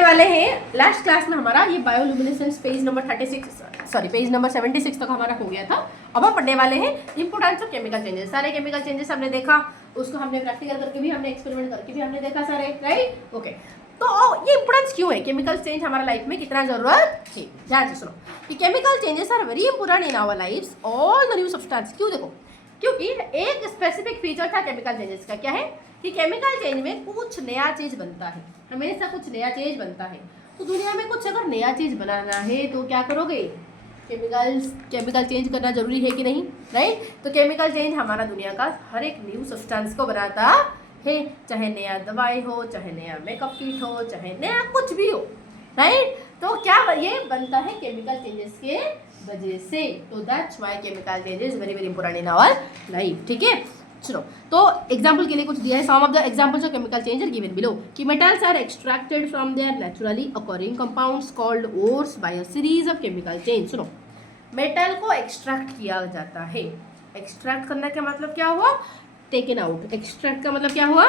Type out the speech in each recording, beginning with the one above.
वाले हैं last class में हमारा ये बायोल्यूमिनेसेंस पेज नंबर 76 तक हमारा हो गया था। अब हम पढ़ने वाले हैं इंपोर्टेंस ऑफ केमिकल चेंजेस। सारे केमिकल चेंजेस हमने देखा, उसको हमने प्रैक्टिकल करके भी, हमने एक्सपेरिमेंट करके भी हमने देखा सारे, राइट? ओके, तो ये इंपोर्टेंस क्यों है, केमिकल चेंज हमारा लाइफ में कितना जरूरत है? ध्यान से सुनो कि chemical changes are very important in our lives, all the new substance. क्यों? देखो, क्योंकि एक स्पेसिफिक फीचर था केमिकल चेंजेस का, क्या है कि केमिकल चेंज में कुछ नया चीज बनता है, हमेशा कुछ नया चीज बनता है। तो दुनिया में कुछ अगर नया चीज बनाना है तो क्या करोगे? केमिकल चेंज करना जरूरी है कि नहीं, राइट? तो केमिकल चेंज हमारा दुनिया का हर एक न्यू सब्सटेंस को बनाता है, चाहे नया दवाई हो, चाहे नया मेकअप किट हो, चाहे नया कुछ भी हो, राइट? तो क्या ये बनता है केमिकल चेंजेस के वजह से। तो that's why chemical changes very very important in our life. ठीक है, चलो, तो एग्जाम्पल के लिए कुछ दिया है। Some of the examples of chemical change are given below कि metals are extracted from their naturally occurring compounds called ores by a series of chemical change. सुनो, मेटल को एक्सट्रैक्ट किया जाता है। एक्सट्रैक्ट करने का मतलब क्या हुआ? Taken out. एक्सट्रैक्ट का मतलब क्या हुआ?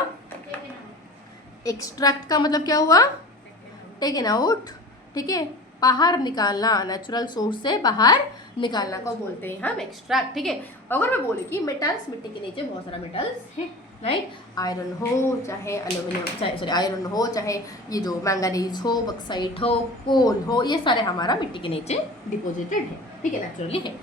एक्सट्रैक्ट का मतलब क्या हुआ? Taken out. ठीक है, बाहर निकालना, नेचुरल सोर्स से बाहर निकालना को बोलते हैं हम एक्सट्रैक्ट। ठीक है, अगर मैं बोले कि मेटल्स, मिट्टी के नीचे बहुत सारा मेटल्स है, राइट? आयरन हो चाहे एल्यूमिनियम, चाहे सॉरी आयरन हो, चाहे ये जो मैंगनीज हो, बक्साइट हो, कोल हो, ये सारे हमारा मिट्टी के नीचे डिपोजिटेड है। ठीक है, नेचुरली है।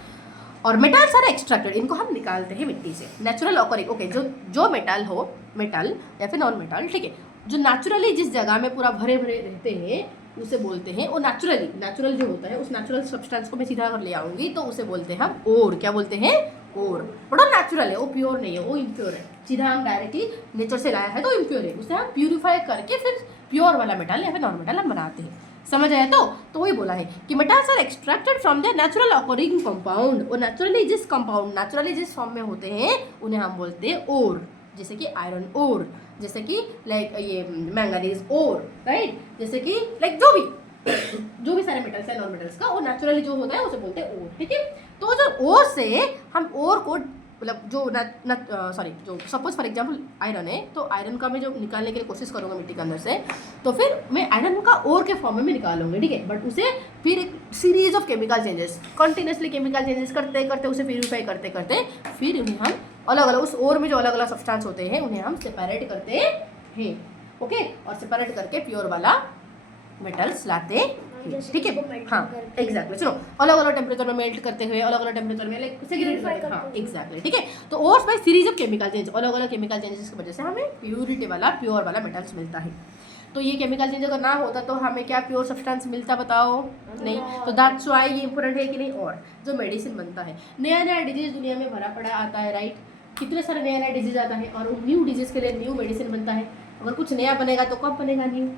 और मेटल्स आर एक्सट्रैक्टेड, इनको हम निकालते हैं मिट्टी से, नेचुरल ऑकरिंग। ओके, जो मेटल हो, मेटल या फिर नॉन मेटल, ठीक है, जो नेचुरली जिस जगह में पूरा भरे भरे रहते हैं उसे बोलते हैं, वो नेचुरल जो होता है, उस नेचुरल सब्सटेंस को मैं सीधा अगर ले आऊंगी तो उसे बोलते हैं हम ओर। क्या बोलते हैं? ओर। बड़ा नेचुरल है, वो प्योर नहीं है, वो इम्प्योर है। सीधा हम डायरेक्टली नेचर से लाया है तो इम्प्योर है, उसे हम प्यूरिफाई करके फिर प्योर वाला मेटल या फिर नॉन मेटल हम बनाते हैं। समझ आया? तो वही बोला है कि metals are extracted from the natural occurring compound, और नेचुरली जिस फॉर्म में होते हैं उन्हें हम बोलते हैं ओर। जैसे कि आयरन ओर, जैसे कि लाइक ये मैंगनीज ओर, राइट? जैसे कि लाइक जो भी सारे मेटल्स है, नॉन मेटल्स का, वो नेचुरली जो होता है उसे बोलते हैं ओर। ठीक है, तो जो ओर से हम ओर को मतलब जो सपोज फॉर एग्जांपल आयरन है, तो आयरन का मैं जो निकालने के लिए कोशिश करूँगा मिट्टी के अंदर से, तो फिर मैं आयरन का ओर के फॉर्म में निकालूंगी। ठीक है, बट उसे फिर एक series of chemical changes, continuously chemical changes करते करते उसे प्यूरिफाई करते करते फिर उन्हें हम अलग अलग, उस ओर में जो अलग अलग सब्सटेंस होते हैं उन्हें हम सेपरेट करते हैं। ओके, और सेपरेट करके प्योर वाला मेटल्स लाते हैं। ठीक है, हाँ एग्जैक्टली। सुनो, अलग अलग टेम्परेचर में मेल्ट करते हुए, अलग अलग टेम्परेचर में लाइक सेग्रीगेट करते हैं। हाँ एग्जैक्टली। ठीक है, तो ores bye series of chemical change, अलग अलग केमिकल चेंजेस की वजह से हमें प्योरिटी वाला, प्योर वाला मेटल्स मिलता है। तो ये केमिकल चेंज अगर ना होता तो हमें क्या प्योर सब्सटेंस मिलता, बताओ? नहीं। तो दैट्स व्हाई ये इंपॉर्टेंट है कि नहीं। और जो मेडिसिन बनता है, नया नया डिजीज दुनिया में भरा पड़ा आता है, राइट? कितने सारे नया नया डिजीज आता है, और न्यू डिजीज के लिए न्यू मेडिसिन बनता है। अगर कुछ नया बनेगा तो कब बनेगा? न्यू,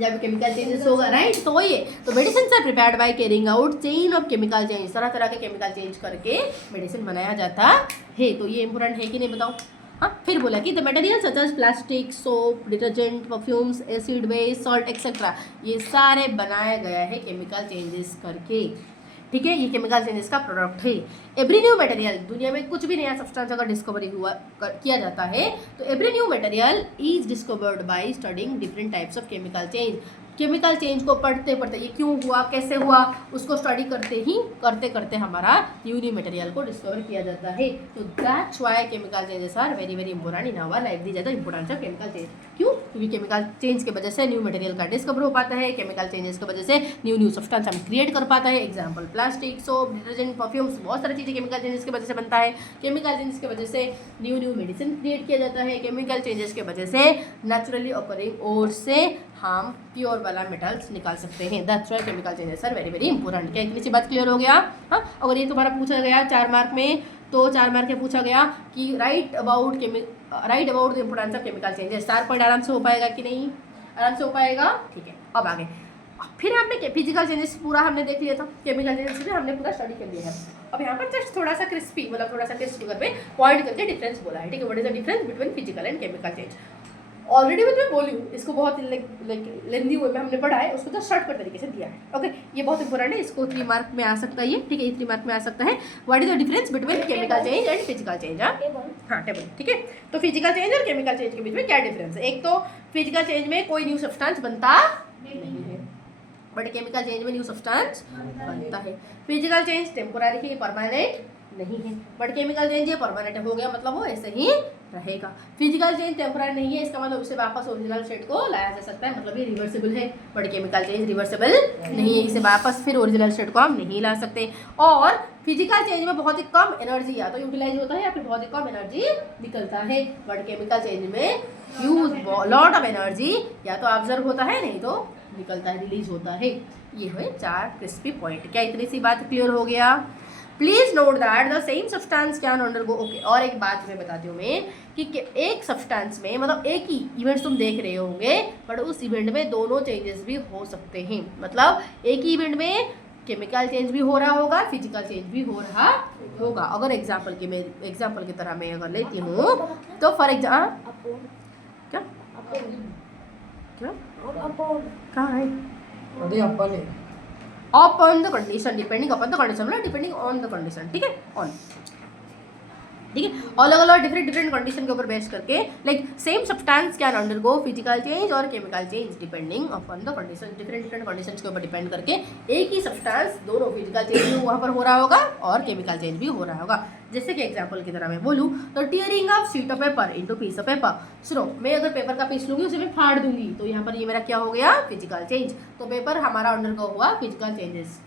जब केमिकल चेंजेस होगा, राइट? तो वही है, तो medicine are prepared by carrying out chain of chemical change, तरह तरह के केमिकल चेंज करके मेडिसिन बनाया जाता है। तो ये इंपॉर्टेंट है कि नहीं, बताओ? हाँ, फिर बोला कि the material such as plastic, soap, detergent, perfumes, acid base, salt etcetera, ये सारे बनाया गया है केमिकल चेंजेस करके। ठीक है, ये केमिकल चेंजेस का प्रोडक्ट है। एवरी न्यू मटेरियल, दुनिया में कुछ भी नया सब्सटेंस अगर डिस्कवरी किया जाता है तो every new material is discovered by studying different types of chemical change. Chemical change को पढ़ते पढ़ते, ये क्यों हुआ, कैसे हुआ, उसको स्टडी करते करते हमारा न्यू मटेरियल को डिस्कवर किया जाता है। तो that's why chemical changes are very very important in our life. दी जाता है इंपॉर्टेंस ऑफ केमिकल चेंज। क्यों? क्योंकि केमिकल चेंज की वजह से न्यू मटेरियल का डिस्कवर हो पाता है, केमिकल चेंजेस की वजह से न्यू सब्सटेंस हम क्रिएट कर पाता है। Example plastic, soap, detergent, perfumes, बहुत सारी चीज़ें केमिकल चेंजेस की वजह से बनता है। केमिकल चेंजेस की वजह से न्यू मेडिसिन क्रिएट किया जाता है। केमिकल चेंजेस की वजह से नेचुरली ऑकरिंग ओर से हम प्योर वाला मेटल्स निकाल सकते हैं। That's why chemical changes are very very important. क्या इतनी सी बात क्लियर हो गया? हाँ, अगर ये तुम्हारा पूछा गया 4 मार्क में, तो 4 मार्क में पूछा गया कि right about the importance of chemical changes. 4 point आराम से हो पाएगा कि नहीं? आराम से हो पाएगा। ठीक है, अब आगे फिर हमने फिजिकल चेंजेस पूरा हमने देख लिया था, केमिकल चेंजेस भी हमने पूरा स्टडी कर लिया है। अब यहाँ पर जस्ट थोड़ा सा क्रिस्पी, मतलब थोड़ा सा टेस्ट पे पॉइंट करके डिफरेंस बोला है। ठीक है, what is the difference between physical and chemical change. Already मैं बोली हूँ, इसको बहुत लेंदी वे में हमने पढ़ा है, उसको तो शॉर्टकट तरीके से दिया है। ओके, ये बहुत इंपॉर्टेंट है, इसको 3 मार्क में आ सकता है ये। ठीक है, ये 3 मार्क में आ सकता है। What is the difference between chemical change and physical change? हाँ टेबल। ठीक है, तो फिजिकल चेंज और केमिकल चेंज के बीच में क्या डिफरेंस है? एक तो फिजिकल चेंज में कोई न्यू सब्सटेंस बनता नहीं, बट केमिकल चेंज में न्यू सब्सटेंस बनता है। फिजिकल चेंज टेम्पोररी है, परमानेंट नहीं है, बट केमिकल चेंज ये परमानेंट हो गया, मतलब वो ऐसे ही रहेगा। फिजिकल चेंज टेम्पोररी नहीं है, इसका मतलब उसे वापस ओरिजिनल स्टेट को लाया जा सकता है, मतलब ये रिवर्सिबल है, बट केमिकल चेंज रिवर्सिबल नहीं है, इसे वापस फिर ओरिजिनल स्टेट को हम नहीं ला सकते। और फिजिकल चेंज में बहुत ही कम एनर्जी या तो यूटिलाइज होता है या फिर बहुत ही कम एनर्जी निकलता है, बट केमिकल चेंज में ह्यूज लॉट ऑफ एनर्जी या तो ऑब्जर्व होता है नहीं तो निकलता है, रिलीज होता है। ये हुए 4 क्रिस्पी पॉइंट। क्या इतनी सी बात क्लियर हो गया? Please note that the same substance can undergo, okay. और एक बात मैं बताती हूँ मैं कि एक सब्सटेंस में मतलब एक ही इवेंट तुम देख रहे होंगे, बट उस इवेंट में दोनों चेंजेस भी हो सकते हैं। मतलब एक ही इवेंट में केमिकल चेंज भी हो रहा होगा, फिजिकल चेंज भी हो रहा होगा। अगर एग्जाम्पल की तरह मैं अगर लेती हूँ तो फॉर एग्जाम्पल क्या क्या कहाँ है upon the condition, depending upon the condition, मतलब डिपेंडिंग ऑन द कंडीशन, ठीक है, ऑन, ठीक है। अलग अलग डिफरेंट कंडीशन के ऊपर बेस करके like same substance can undergo physical change और chemical change depending upon the condition, different conditions के ऊपर डिपेंड करके एक ही सब्सटेंस दोनों फिजिकल चेंज भी वहाँ पर हो रहा होगा और केमिकल चेंज भी हो रहा होगा। जैसे कि एग्जांपल की तरह मैं बोलूँ तो tearing of sheet of paper into piece of paper. सुनो, मैं अगर पेपर का पीस लूँगी उसे मैं फाड़ दूंगी तो यहाँ पर ये मेरा क्या हो गया? Physical change. तो पेपर हमारा अंडरगो हुआ फिजिकल चेंजेस,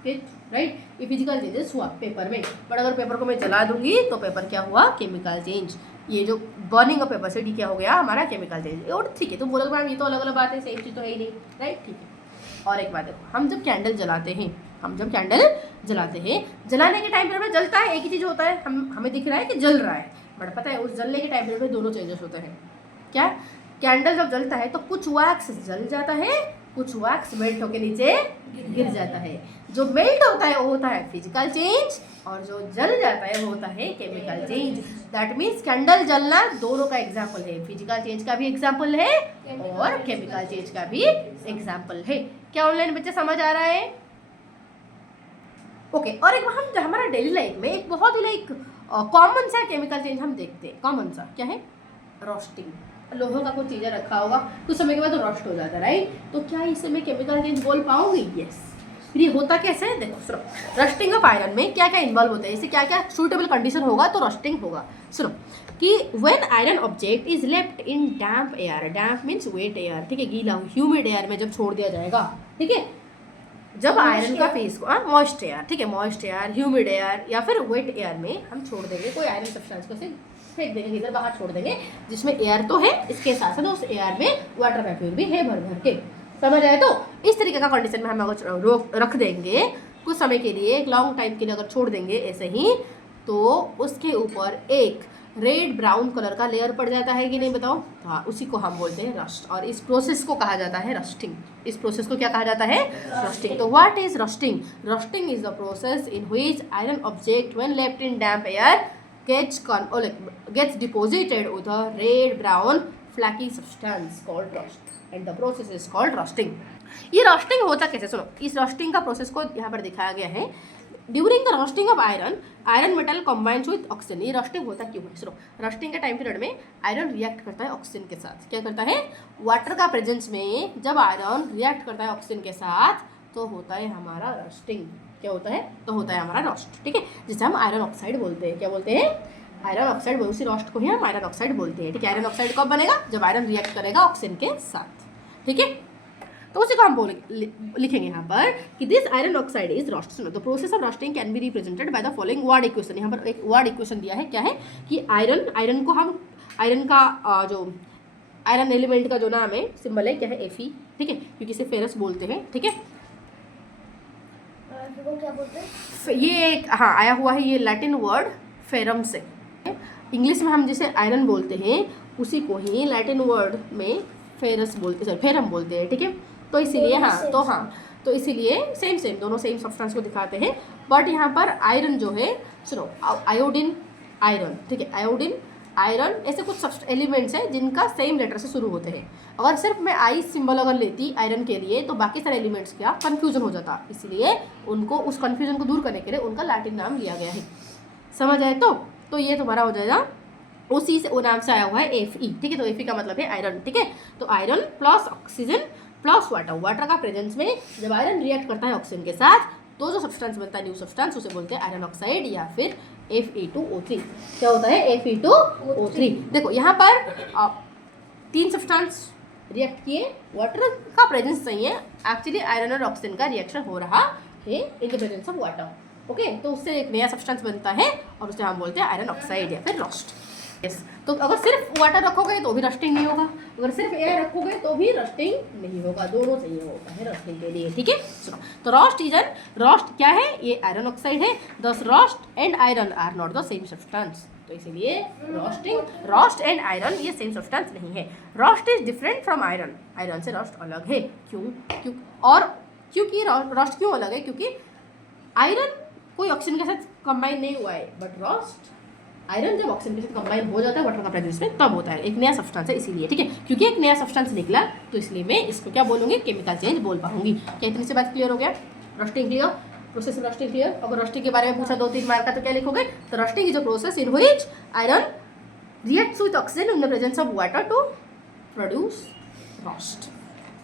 राइट, ये फिजिकल चेंजेस हुआ पेपर में। बट अगर पेपर को मैं जला दूंगी तो पेपर क्या हुआ? Chemical change. ये जो बर्निंग ऑफ पेपर से डी क्या हो गया? हमारा केमिकल चेंज। और ठीक है, तुम बोलोगे मैम ये तो अलग अलग बात है, सेम चीज़ तो है ही नहीं, राइट, ठीक है। और एक बात देखो, हम जब कैंडल जलाते हैं जलाने के टाइम पीरियड में जलता है एक ही चीज़ होता है, हमें दिख रहा है कि जल रहा है, बट पता है उस जलने के टाइम पीरियड में दोनों चेंजेस होते हैं। क्या? कैंडल जब जलता है तो कुछ वैक्स जल जाता है, कुछ वैक्स मेल्ट होकर नीचे गिर जाता है। जो मेल्ट होता है वो होता है फिजिकल चेंज और जो जल जाता है वो होता है chemical change. That means candle जलना दोनों का एग्जाम्पल है, फिजिकल चेंज का भी एग्जाम्पल है और केमिकल चेंज का भी एग्जाम्पल है। क्या ऑनलाइन बच्चे समझ आ रहा है? ओके। और एक हम हमारा डेली लाइफ में एक बहुत ही लाइक कॉमन सा केमिकल चेंज हम देखते हैं, कॉमन सा क्या है? रोस्टिंग। लोहे का कुछ चीज़ें रखा होगा, कुछ समय के बाद तो रोस्ट हो जाता है, राइट? तो क्या इसे मैं केमिकल चेंज बोल पाऊंगी? यस। फिर ये होता कैसे है? देखो सुनो, रस्टिंग ऑफ आयरन में क्या क्या इन्वॉल्व होता है, इससे क्या क्या सूटेबल कंडीशन होगा तो रस्टिंग होगा। सुनो कि when iron object is left in damp air, damp means wet air, ठीक है, गीला ह्यूमिड एयर में जब छोड़ दिया जाएगा, ठीक है, जब आयरन का फेस को मॉइस्ट एयर, ठीक है, मॉइस्ट एयर, ह्यूमिड एयर या फिर वेट एयर में हम छोड़ देंगे कोई आयरन सब्सटेंस को, सिर्फ फेंक देंगे इधर बाहर छोड़ देंगे, जिसमें एयर तो है, इसके साथ साथ उस एयर में वाटर वैक्यूम भी है भर भर के। समझ आए? तो इस तरीके का कंडीशन में हम अगर रख देंगे कुछ समय के लिए, एक लॉन्ग टाइम के लिए अगर छोड़ देंगे ऐसे ही, तो उसके ऊपर एक रेड ब्राउन कलर का लेयर पड़ जाता है कि नहीं बताओ? हाँ, उसी को हम बोलते हैं रस्ट, और इस प्रोसेस को कहा जाता है रस्टिंग। इस प्रोसेस को क्या कहा जाता है? रस्टिंग। तो what is rusting? Rusting is the process in which iron object when left in damp air gets deposited with a red brown flaky substance called rust and the process is called rusting. ये rusting होता कैसे? सुनो, इस rusting का process को यहाँ पर दिखाया गया है। During the rusting of iron metal combines with oxygen. ये रस्टिंग होता क्यों है? सुनो, रस्टिंग के टाइम पीरियड में आयरन रिएक्ट करता है ऑक्सीजन के साथ। क्या करता है? वाटर का प्रेजेंस में जब आयरन रिएक्ट करता है ऑक्सीजन के साथ तो होता है हमारा रस्टिंग। क्या होता है? तो होता है हमारा रस्ट, ठीक है, जिसे हम आयरन ऑक्साइड बोलते हैं। क्या बोलते हैं? Iron oxide. उसी रस्ट को ही हम आयरन ऑक्साइड बोलते हैं, ठीक है। आयरन ऑक्साइड कब बनेगा? जब आयरन रिएक्ट करेगा ऑक्सीजन के साथ, ठीक है। तो उसी को हम लिखेंगे यहाँ पर कि this iron oxide is rust. सुनो, the process of rusting can be represented by the following word equation. यहाँ पर एक वर्ड इक्वेशन दिया है, क्या है कि आयरन को हम आयरन का जो आयरन एलिमेंट का जो नाम है, सिंबल है क्या है? Fe, ठीक है, क्योंकि इसे फेरस बोलते हैं, ठीक है। क्या बोलते हैं? ये एक आया हुआ है ये लैटिन वर्ड फेरम से। इंग्लिश में हम जिसे आयरन बोलते हैं उसी को ही लैटिन वर्ड में फेरस बोलते, फेरम बोलते हैं, ठीक है। तो इसीलिए तो इसीलिए सेम दोनों सेम सब्सटेंस को दिखाते हैं। बट यहाँ पर आयरन जो है, सुनो, आयोडीन, आयरन, ठीक है, आयरन ऐसे कुछ एलिमेंट्स हैं जिनका सेम लेटर से शुरू होते हैं। अगर सिर्फ मैं आई सिंबल अगर लेती आयरन के लिए तो बाकी सारे एलिमेंट्स का कन्फ्यूजन हो जाता, इसलिए उनको उस कन्फ्यूजन को दूर करने के लिए उनका लैटिन नाम लिया गया है। समझ आए? तो ये तुम्हारा हो जाएगा, उसी से वो नाम से आया हुआ है Fe, ठीक है। तो Fe का मतलब है आयरन, ठीक है। तो iron plus oxygen plus water, water का प्रेजेंस में जब आयरन रिएक्ट करता है ऑक्सीजन के साथ तो जो सब्सटेंस बनता है न्यू सब्सटेंस उसे बोलते हैं आयरन ऑक्साइड या फिर Fe2O3। क्या होता है Fe2O3। देखो यहाँ पर 3 सब्सटेंस रिएक्ट किए, वाटर का प्रेजेंस नहीं है, एक्चुअली आयरन और ऑक्सीजन का रिएक्शन हो रहा है इन the presence of water. Okay, तो उससे एक नया सब्सटेंस बनता है और उसे हम बोलते हैं आयरन ऑक्साइड या फिर रस्ट। यस, तो अगर सिर्फ वाटर रखोगे तो भी रस्टिंग नहीं होगा, अगर सिर्फ एयर रखोगे तो भी रस्टिंग नहीं होगा, दोनों चाहिए होता है रस्टिंग के लिए। ठीक है, सुनो, तो रस्ट क्या है, ये आयरन ऑक्साइड है। Thus rust and iron are not the same substance, तो इसीलिए रस्ट एंड आयरन ये सेम सब्सटेंस नहीं है। Rust is different from iron, iron से रस्ट अलग है। क्यों और क्योंकि रस्ट क्यों अलग है, क्योंकि आयरन कोई ऑक्सीजन के साथ कंबाइन नहीं हुआ है, बट रस्ट आयरन जब ऑक्सीजन के साथ कंबाइन हो जाता है वाटर का प्रेजेंस में तब होता है, एक नया सब्सटेंस है इसीलिए। ठीक है, क्योंकि एक नया सब्सटेंस निकला तो इसलिए मैं इसको क्या बोलूँगी, केमिकल चेंज बोल पाऊंगी। क्या इतनी सी बात क्लियर हो गया? Rusting clear, process of rusting clear. अगर रस्टिंग के बारे में पूछा 2-3 मार्क का तो क्या लिखोगे, तो rusting is a process in which iron reacts with oxygen in the presence of water to produce rust.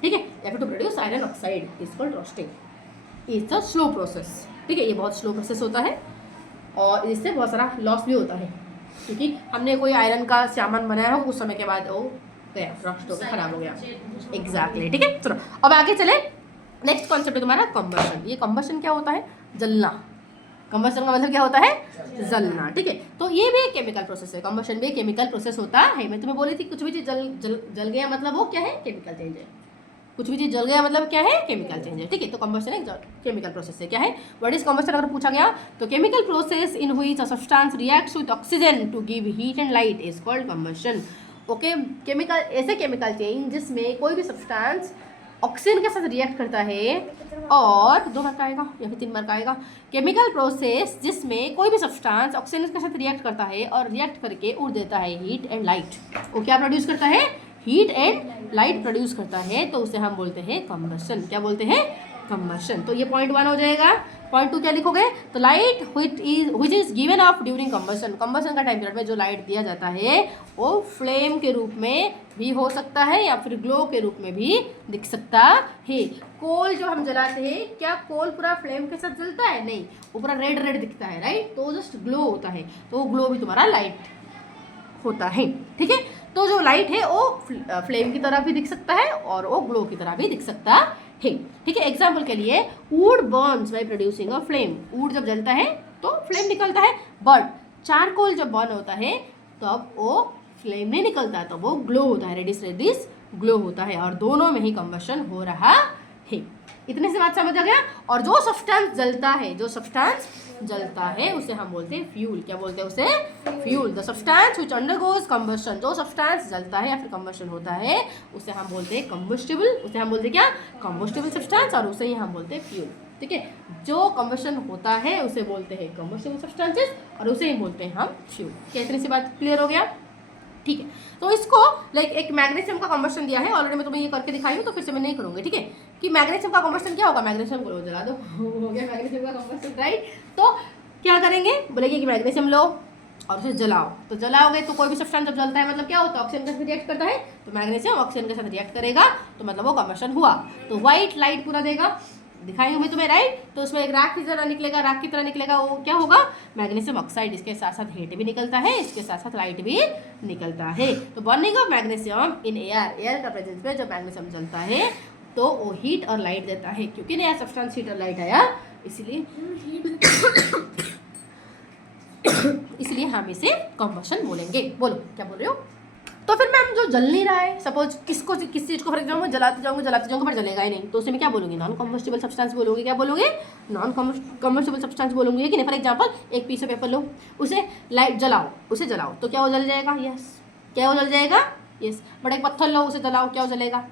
ठीक है, या फिर to produce iron oxide is called rusting. It's a slow process. ठीक है, ये बहुत स्लो प्रोसेस होता है और इससे बहुत सारा लॉस भी होता है, क्योंकि हमने कोई आयरन का सामान बनाया हो, कुछ समय के बाद वो गया, रस्ट हो गया, खराब हो गया। एग्जैक्टली। ठीक है, चलो अब आगे चले। नेक्स्ट कॉन्सेप्ट है तुम्हारा कंबशन। ये कंबशन क्या होता है, जलना। कंबशन का मतलब क्या होता है, जलना। ठीक है, तो ये भी एक केमिकल प्रोसेस है, कंबशन भी एक केमिकल प्रोसेस होता है। मैं तुम्हें बोली थी कुछ भी चीज़ जल गया मतलब वो क्या है, केमिकल चेंज है। कुछ भी चीज़ जल गया मतलब क्या है, केमिकल चेंज है। ठीक है, तो कंबशन एक केमिकल प्रोसेस है। क्या है, व्हाट इज कंबशन अगर पूछा गया तो chemical process in which a substance reacts with oxygen to give heat and light is called combustion. Okay, chemical ऐसे केमिकल चेंज जिसमें कोई भी सब्सटेंस ऑक्सीजन के साथ रिएक्ट करता है और 2 मार्क आएगा या फिर 3 मार्क आएगा। केमिकल प्रोसेस जिसमें कोई भी सब्सटेंस ऑक्सीजन के साथ रिएक्ट करता है और रिएक्ट करके उड़ देता है हीट एंड लाइट। वो क्या प्रोड्यूस करता है, हीट एंड लाइट प्रोड्यूस करता है, तो उसे हम बोलते हैं कंबशन। क्या बोलते हैं, कंबशन। तो ये पॉइंट 1 हो जाएगा। पॉइंट 2 क्या लिखोगे, तो light which is given of during combustion. Combustion का टाइम पीरियड में जो लाइट दिया जाता है वो फ्लेम के रूप में भी हो सकता है या फिर ग्लो के रूप में भी दिख सकता है। कोल जो हम जलाते हैं, क्या कोल पूरा फ्लेम के साथ जलता है, नहीं, वो पूरा रेड रेड दिखता है, राइट, तो जस्ट ग्लो होता है, तो वो ग्लो भी तुम्हारा लाइट होता है। ठीक है, तो जो लाइट है वो फ्लेम की तरह भी दिख सकता है और वो ग्लो की तरह भी दिख सकता है। ठीक है, एग्जाम्पल के लिए would Burns by producing a flame. Would जब जलता है तो फ्लेम निकलता है, बट चारकोल जब बर्न होता है तब वो फ्लेम नहीं निकलता, तो वो ग्लो होता है, रेडिस ग्लो होता है, और दोनों में ही कंबशन हो रहा है। इतने से बात समझ आ गया। और जो सब्सटेंस जलता है, उसे हम बोलते हैं फ्यूल। क्या बोलते हैं उसे, fuel. The substance which undergoes combustion, जो सब्सटेंस जलता है या फिर कंबशन होता है उसे हम बोलते हैं कंबस्टिबल। उसे हम बोलते हैं क्या, कंबस्टिबल सब्सटेंस, और उसे ही हम बोलते हैं फ्यूल। ठीक है, जो कंबशन होता है उसे बोलते हैं कंबस्टिबल सब्सटेंसेस और उसे ही बोलते हैं हम फ्यूल। क्या इतनी सी बात क्लियर हो गया? ठीक है, तो इसको लाइक एक मैग्नीशियम का कंबशन दिया है, ऑलरेडी मैं तुम्हें ये करके दिखाई हूँ तो फिर से मैं नहीं करूँगी। ठीक है, कि मैग्नीशियम का कंबशन क्या होगा, मैग्नीशियम को जला दो, हो गया मैग्नीशियम का कंबशन, राइट। तो क्या करेंगे, बोलेंगे कि मैग्नीशियम लो और उसे जलाओ, तो जलाओगे तो कोई भी सब्सटेंस जब जलता है मतलब क्या होता है, ऑक्सीजन के साथ रिएक्ट करता है, तो मैग्नीशियम ऑक्सीजन के साथ रिएक्ट करेगा तो मतलब वो कंबशन हुआ, तो व्हाइट लाइट पूरा देगा, दिखाई हूँ मैं तुम्हें, राइट। तो उसमें एक राख की तरह निकलेगा, वो क्या होगा, मैग्नीशियम ऑक्साइड। इसके साथ साथ हीट भी निकलता है, इसके साथ साथ लाइट भी निकलता है। तो burning of magnesium in air का प्रेजेंस में जब मैग्नीशियम जलता है तो वो हीट और लाइट देता है, क्योंकि नया सब्सटेंस हीट और लाइट आया, इसलिए हम इसे कंबशन बोलेंगे। बोलो क्या बोल रहे हो? तो फिर मैम जो जल नहीं रहा है, सपोज किस चीज़ को फॉर एग्जाम्पल जलाते जाऊँगी पर जलेगा ही नहीं, तो उसे मैं क्या बोलूँगी, नॉन कम्बस्टिबल सब्सटेंस बोलूँगी। क्या बोलूँगी, नॉन कम्बस्टिबल सब्सटेंस बोलूँगी। कि नहीं, फॉर एग्जाम्पल एक पीस ऑफ पेपर लो, उसे उसे जलाओ तो क्या वो जल जाएगा, यस। क्या वो जल जाएगा, यस। बट एक पत्थर लो, उसे जलाओ, क्या वो जलेगा,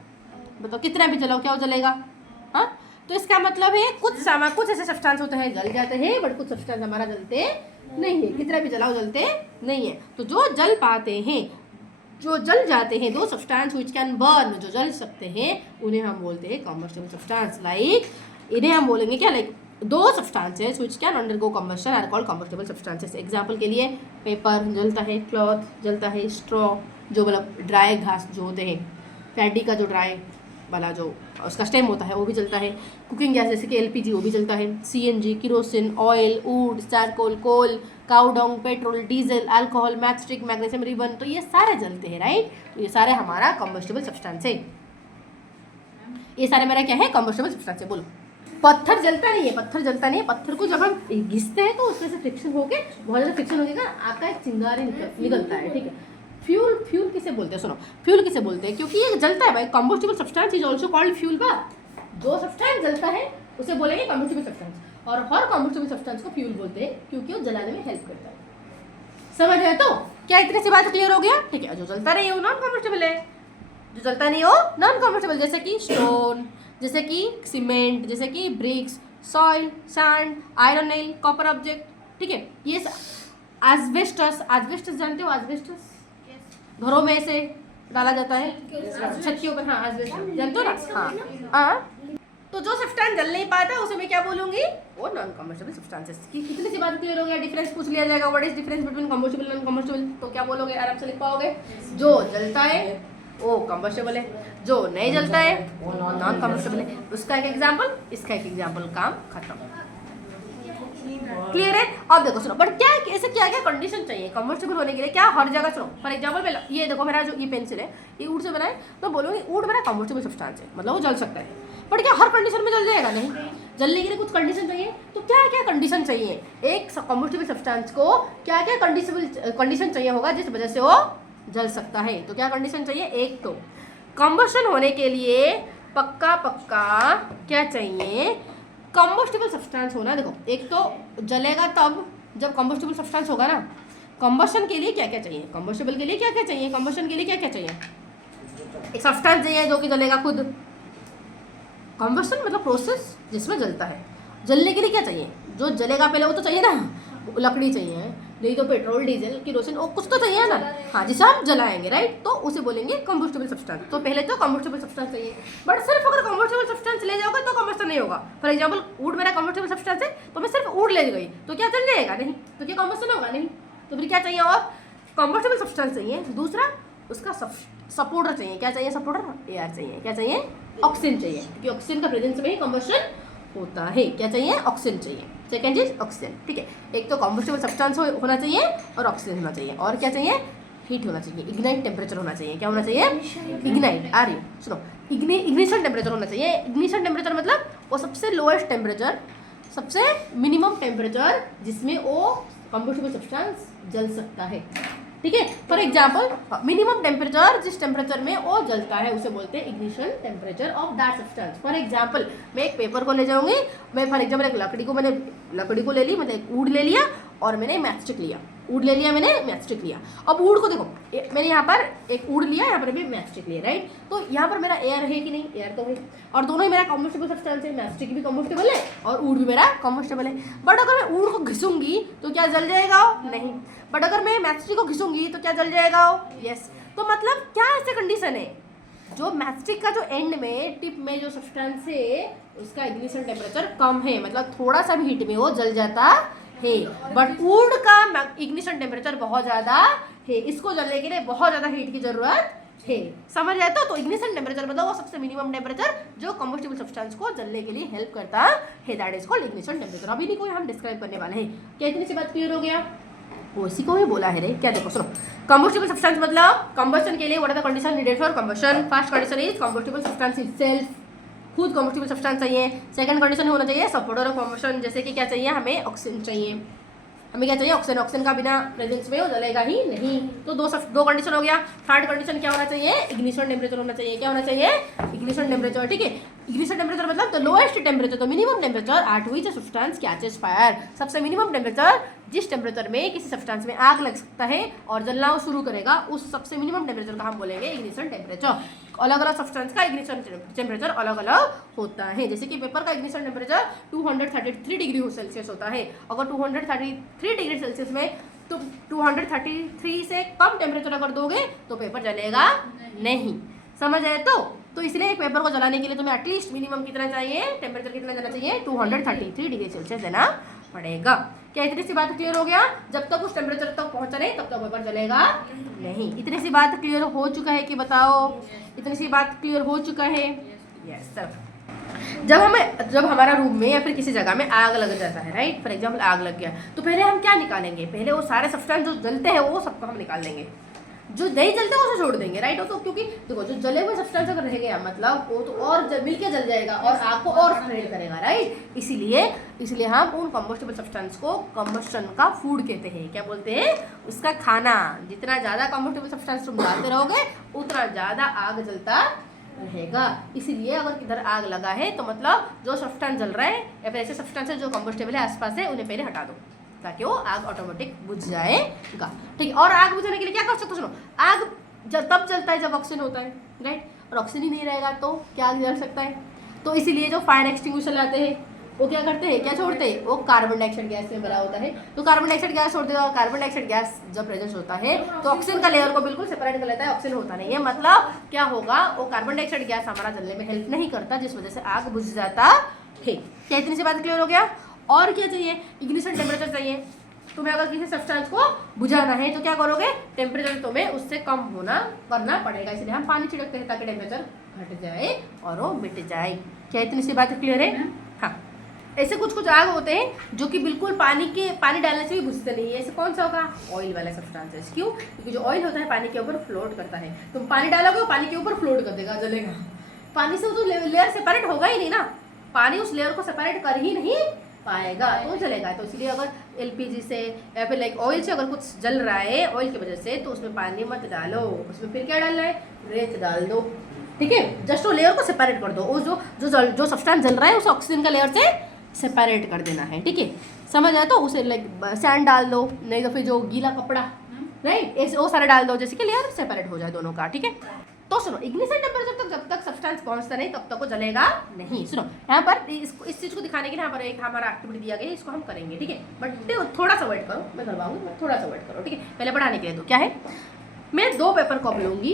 बताओ, कितना भी जलाओ क्या वो जलेगा, हाँ। तो इसका मतलब है कुछ ऐसे सब्सटेंस होते हैं जल जाते हैं, बट कुछ सब्सटेंस हमारा जलते नहीं है, कितना भी जलाओ जलते नहीं है। तो जो जल पाते हैं, जो जल जाते हैं, दो सब्सटेंस व्हिच कैन बर्न, जो जल सकते हैं, उन्हें हम बोलते हैं कंबस्टिबल सब्सटेंस। लाइक इन्हें हम बोलेंगे क्या, लाइक दो substances which can undergo combustion are called combustible substances. Example के लिए पेपर जलता है, क्लॉथ जलता है, स्ट्रॉ जो मतलब ड्राई घास जो होते हैं, पैडी का जो ड्राई वाला जो उसका स्टेम होता है वो भी जलता है। कुकिंग गैस जैसे कि एलपीजी वो भी जलता है। CNG, kerosene, oil, wood, charcoal, coal, cow dung, petrol, diesel, alcohol, matchstick, magnesium ribbon, तो ये सारे जलते हैं, राइट। तो ये सारे हमारा कम्बस्टिबल सब्सटेंस है। ये सारे मेरा क्या है, कम्बस्टिबल सब्सटेंस है। बोलो पत्थर जलता नहीं है, पत्थर जलता नहीं है। पत्थर को जब हम घिसते हैं तो उसमें से फ्रिक्शन होके बहुत ज़्यादा फ्रिक्शन होगी ना, आपका एक चिंगारी निकलता है, ठीक है। फ्यूल किसे बोलते हैं, सुनो फ्यूल किसे बोलते हैं, क्योंकि ये जलता है भाई। Combustible substance is also called fuel बा। जो सब्सटेंस जलता है उसे बोलेंगे कम्बस्टिबल सब्सटेंस, और हर कम्बस्टिबल सब्सटेंस को फ्यूल बोलते हैं क्योंकि वो जलाने में हेल्प करता है। समझ आए तो क्या इतने से बात क्लियर हो गया, ठीक है। जो जलता नहीं हो नॉन कम्बस्टिबल है, जो जलता नहीं हो नॉन कम्बस्टिबल, जैसे कि स्टोन, जैसे कि सीमेंट, जैसे कि bricks, soil, sand, iron nail, copper object, ठीक है। ये एस्बेस्टस, एस्बेस्टस जानते हो, एस्बेस्टस घरों में ऐसे डाला जाता है छत के ऊपर, हाँ एस्बेस्टस जानते हो ना, हाँ। तो जो सब्सटेंस जल नहीं पाता उसे मैं क्या बोलूंगी, वो नॉन कम्बस्टिबल सब्सटेंसेस। कितनी सी बात क्लियर हो गया। डिफरेंस पूछ लिया जाएगा, what is difference between combustible and non combustible, तो क्या बोलोगे, आराम से लिख पाओगे। जो जलता है वो कम्बस्टिबल है, जो नहीं जलता है वो नॉन कम्बस्टिबल है। उसका एक एग्जाम्पल, इसका एक एग्जाम्पल, काम खत्म। क्लियर है। अब देखो सुनो, बट क्या ऐसे क्या क्या कंडीशन चाहिए कम्बस्टिबल होने के लिए, क्या हर जगह। सुनो फॉर एग्जाम्पल, ये देखो मेरा जो ये पेंसिल है ये वुड से बना है, तो बोलोगे वुड मेरा कम्बस्टिबल सब्सटेंस है, मतलब वो जल सकता है। बट क्या हर कंडीशन में जल जाएगा, नहीं। जलने के लिए कुछ कंडीशन चाहिए। तो क्या क्या कंडीशन चाहिए, एक कम्बस्टिबल सब्सटेंस को क्या क्या कंडीशन चाहिए होगा जिस वजह से वो जल सकता है। तो क्या कंडीशन चाहिए, एक तो कम्बशन होने के लिए पक्का क्या चाहिए, कम्बस्टिबल सब्सटेंस होना। देखो एक तो जलेगा तब जब कम्बस्टिबल सब्सटेंस होगा ना। कम्बशन के लिए क्या क्या चाहिए, कम्बस्टिबल के लिए क्या क्या चाहिए, कम्बशन के लिए क्या क्या चाहिए, एक सब्सटेंस चाहिए जो कि जलेगा खुद। कम्बशन मतलब प्रोसेस जिसमें जलता है। जलने के लिए क्या चाहिए, जो जलेगा पहले वो तो चाहिए ना, लकड़ी चाहिए, नहीं तो पेट्रोल, डीजल, किरोसिन, वो कुछ तो चाहिए ना, हाँ, जिसे हम जलाएंगे, राइट। तो उसे बोलेंगे कम्बस्टिबल सब्सटेंस। तो पहले तो कम्बस्टिबल सब्सटेंस चाहिए। बट सिर्फ अगर कम्बस्टिबल सब्सटेंस ले जाओगे तो कम्बस्टन नहीं होगा। फॉर एग्जाम्पल वुड मेरा कम्बस्टिबल सब्सटेंस है, तो मैं सिर्फ वुड ले गई तो क्या जल जाएगा, नहीं। तो क्या कम्बस्टन होगा, नहीं। तो फिर क्या चाहिए, और कम्बस्टिबल सब्सटेंस चाहिए। दूसरा उसका सपोर्टर चाहिए। क्या चाहिए, सपोर्टर, एयर चाहिए। क्या चाहिए, ऑक्सीजन चाहिए, क्योंकि ऑक्सीजन का प्रेजेंस में ही कम्बस्टन होता है। क्या चाहिए, ऑक्सीजन चाहिए। सेकेंड इज ऑक्सीजन, ठीक है। एक तो कम्बस्टिबल सब्सटेंस होना चाहिए और ऑक्सीजन होना चाहिए, और क्या चाहिए, हीट होना चाहिए, इग्नाइट टेम्परेचर होना चाहिए। क्या होना चाहिए, इग्नाइट, आ रही हो सुनो, इग्निशन टेम्परेचर होना चाहिए। इग्निशन टेम्परेचर मतलब वो सबसे लोएस्ट टेम्परेचर, सबसे मिनिमम टेम्परेचर जिसमें वो कम्बस्टिबल सब्सटेंस जल सकता है, ठीक है। फॉर एग्जाम्पल मिनिमम टेम्परेचर, जिस टेम्परेचर में वो जलता है उसे बोलते हैं ignition temperature of that substance. For example मैं एक पेपर को ले जाऊंगी, मैं फॉर एग्जाम्पल एक लकड़ी को ले ली, मतलब एक वुड ले लिया और मैंने मैचस्टिक लिया, वुड ले लिया मैंने, मैचस्टिक लिया। अब वुड को देखो, मैंने यहाँ पर एक वुड लिया, यहाँ पर भी मैचस्टिक लिया, राइट। तो यहाँ पर मेरा एयर है कि नहीं, एयर तो है, और दोनों ही मेरा कम्बस्टिबल सब्सटेंस है। मैचस्टिक भी कम्बस्टिबल है और वुड भी मेरा कम्बस्टिबल है। बट अगर मैं वुड को घिसूंगी तो क्या जल जाएगा, नहीं। बट अगर मैं मैचस्टिक को घिसूंगी तो क्या जल जाएगा, यस। तो मतलब क्या ऐसे कंडीशन है, जो मैचस्टिक का जो एंड में टिप में जो सब्सटेंस है उसका इग्निशन टेम्परेचर कम है, मतलब थोड़ा सा भी हीट में वो जल जाता है। बट वुड का इग्निशन टेम्परेचर बहुत ज़्यादा है, इसको जलने के लिए बहुत ज़्यादा हीट की जरूरत है। समझ आए तो इग्निशन टेम्परेचर मतलब वो सबसे मिनिमम टेम्परेचर जो कम्बस्टिबल सब्सटेंस को जलने के लिए हेल्प करता है, that is called ignition temperature. अभी नहीं कोई हम डिस्क्राइब करने वाले हैं। क्या इतनी सी बात क्लियर हो गया, वो इसी को ही बोला है रे। क्या देखो सुनो, कम्बस्टिबल सब्सटेंस मतलब कम्बस्टन के लिए what are the condition needed for combustion. First condition is combustible substance itself, खुद कम्बस्टिबल सब्सटेंस चाहिए। सेकंड कंडीशन होना चाहिए सपोर्टर ऑफ कम्बस्टन, जैसे कि क्या चाहिए, हमें ऑक्सीजन चाहिए। हमें क्या चाहिए, ऑक्सीजन। ऑक्सीजन का बिना प्रेजेंस में वो जलेगा ही नहीं। तो दो कंडीशन हो गया। थर्ड कंडीशन क्या होना चाहिए, इग्निशन टेम्परेचर होना चाहिए। क्या होना चाहिए, इग्निशन टेम्परेचर, ठीक है। इग्निशन टेम्परेचर मतलब the lowest temperature, the minimum temperature at which substance catches fire. सबसे मिनिमम टेम्परेचर जिस टेम्परेचर में किसी सब्सटेंस में आग लग सकता है और जलना शुरू करेगा, उस सबसे मिनिमम टेम्परेचर का हम बोलेंगे इग्निशन टेम्परेचर। अलग अलग सब्सटेंस का इग्निशन टेम्परेचर अलग अलग होता है। जैसे कि पेपर का इग्निशन टेम्परेचर 233 डिग्री सेल्सियस होता है। अगर 233 डिग्री सेल्सियस में तो 233 से कम टेम्परेचर अगर दोगे तो पेपर जलेगा नहीं। समझ आए तो इसलिए एक पेपर को जलाने के लिए तुम्हें एटलीस्ट मिनिमम कितना चाहिए, टेम्परेचर कितना देना चाहिए, 233 डिग्री सेल्सियस देना पड़ेगा। क्या इतनी सी बात क्लियर हो गया। जब तक उस टेम्परेचर तक पहुंचा नहीं तब तक पेपर जलेगा नहीं। इतनी सी बात क्लियर हो चुका है कि बताओ, इतनी सी बात क्लियर हो चुका है। यस जब हमारा रूम में या फिर किसी जगह में आग लग जाता है, राइट, फॉर एग्जाम्पल आग लग गया, तो पहले हम क्या निकालेंगे, पहले वो सारे सब्सटेंस जो जलते हैं वो सबको हम निकाल लेंगे, जो नहीं जलते उसे छोड़ देंगे, राइट। तो क्योंकि देखो जो जले हुए सब्सटेंस अगर रह गया मतलब वो तो और मिलके जल जाएगा और आग को और स्प्रेड करेगा, राइट। इसीलिए हम उन कंबस्टेबल सब्सटेंस को कंबस्टन का फूड कहते हैं। क्या बोलते हैं, उसका खाना। जितना ज़्यादा कंबस्टेबल सब्सटेंस तुम डालते रहोगे उतना ज़्यादा आग जलता रहेगा। इसीलिए अगर किधर आग लगा है तो मतलब जो सब्सटेंस जल रहा है या फिर ऐसे सब्सटेंस है जो कंबस्टेबल है आसपास है उन्हें पहले हटा दो ताकि वो आग ऑटोमेटिक बुझ जाएगा, ठीक है। और आग बुझाने के लिए क्या कर सकते हो, सुनो, आग तब जलता है जब ऑक्सीजन होता है, राइट, और ऑक्सीजन ही नहीं रहेगा तो क्या आग जल सकता है। तो इसीलिए जो फायर एक्सटिंग्विशर लाते हैं वो क्या करते हैं, क्या छोड़ते हैं, वो कार्बन डाइऑक्साइड गैस में भरा होता है, तो कार्बन डाइऑक्साइड गैस छोड़ते हैं। और कार्बन डाइऑक्साइड गैस जब प्रेजेंट होता है तो ऑक्सीजन का लेयर को बिल्कुल सेपरेट कर लेता है, ऑक्सीजन होता नहीं है। मतलब क्या होगा, वो कार्बन डाइऑक्साइड गैस हमारा जलने में हेल्प नहीं करता, जिस वजह से आग बुझ जाता है। क्या इतनी सी बात क्लियर हो गया। और क्या चाहिए, इग्निशन टेम्परेचर चाहिए। तुम्हें अगर किसी सब्सटेंस को बुझाना है तो क्या करोगे, टेम्परेचर तुम्हें उससे कम करना पड़ेगा। इसलिए हम पानी छिड़कते हैं ताकि टेम्परेचर घट जाए और वो मिट जाए। क्या इतनी सी बात क्लियर है। हाँ, ऐसे कुछ आग होते हैं जो कि बिल्कुल पानी डालने से भी बुझते नहीं है। ऐसे कौन सा होगा, ऑयल वाला सब्सटेंसेस। क्यों, क्योंकि जो ऑयल होता है पानी के ऊपर फ्लोट करता है। तुम पानी डालोगे पानी के ऊपर फ्लोट कर देगा, जलेगा। पानी से वो तो लेयर सेपरेट होगा ही नहीं ना, पानी उस लेयर को सेपरेट कर ही नहीं पाएगा तो जलेगा। तो इसलिए अगर एलपीजी से या फिर लाइक ऑयल से अगर कुछ जल रहा है ऑयल की वजह से तो उसमें पानी मत डालो, उसमें फिर क्या डालना है, रेत डाल दो, ठीक है। जस्ट वो लेयर को सेपरेट कर दो, वो जो सब्सटेंस जल रहा है उसे ऑक्सीजन का लेयर से सेपरेट कर देना है, ठीक है। समझ आए, तो उसे लाइक सैंड डाल दो, नहीं तो फिर जो गीला कपड़ा, राइट, ऐसे वो सारा डाल दो जैसे कि लेयर सेपरेट हो जाए दोनों का, ठीक है। तो सुनो, इग्निशन टेम्परेचर तक जब तक सब्सटेंस पहुंचता नहीं तब तक वो जलेगा नहीं। सुनो, यहाँ पर इस चीज को दिखाने के लिए यहाँ पर एक हमारा एक्टिविटी दिया गया है, इसको हम करेंगे, ठीक है। बट थोड़ा सा वेट करो, मैं करवाऊंगी, थोड़ा सा वेट करो, ठीक है। पहले पढ़ाने के लिए तो क्या है, मैं 2 पेपर कप लूंगी।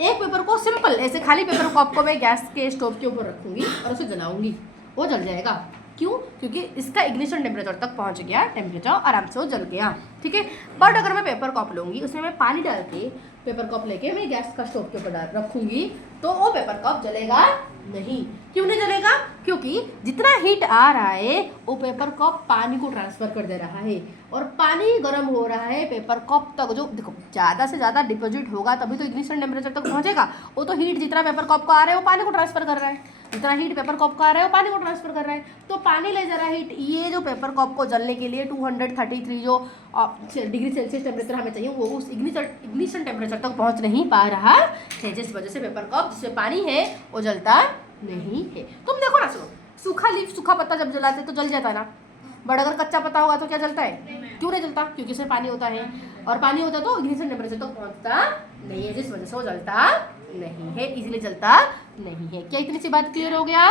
एक पेपर को सिंपल ऐसे खाली पेपर कप को मैं गैस के स्टोव के ऊपर रखूंगी और उसे जलाऊंगी, वो जल जाएगा। क्यों, क्योंकि इसका इग्निशन टेम्परेचर तक पहुंच गया, टेम्परेचर आराम से वो जल गया, ठीक है। बट अगर मैं पेपर कप लूंगी, उसमें मैं पानी डाल के पेपर कप लेके मैं गैस का स्टोव के ऊपर रखूंगी तो वो पेपर कप जलेगा नहीं। क्यों नहीं जलेगा, क्योंकि जितना हीट आ रहा है वो पेपर कप पानी को ट्रांसफर कर दे रहा है और पानी गर्म हो रहा है पेपर कप तक। जो देखो ज़्यादा से ज़्यादा डिपॉजिट होगा तभी तो इग्निशन टेम्परेचर तक पहुंचेगा। वो तो हीट जितना पेपर कप को आ रहा है वो पानी को ट्रांसफर कर रहा है, जितना हीट पेपर कप का आ रहा है वो पानी को ट्रांसफर कर रहा है। तो पानी ले जा रहा है हीट, ये जो पेपर कप को जलने के लिए 233 जो डिग्री सेल्सियस टेम्परेचर हमें चाहिए वो उस इग्निशन टेम्परेचर तक पहुंच नहीं पा रहा है, जिस वजह से पेपर कप जिसमें पानी है वो जलता नहीं है। तुम देखो ना, सुनो, सूखा पत्ता जब जलाते तो जल जाता है ना, बट अगर कच्चा पत्ता होगा तो क्या जलता है, क्यों नहीं जलता, क्योंकि उसमें पानी होता है और पानी होता तो इग्निशन टेम्परेचर तक पहुंचता नहीं है, जिस वजह से वो जलता नहीं है, इजीली जलता नहीं है। क्या इतनी सी बात क्लियर हो गया।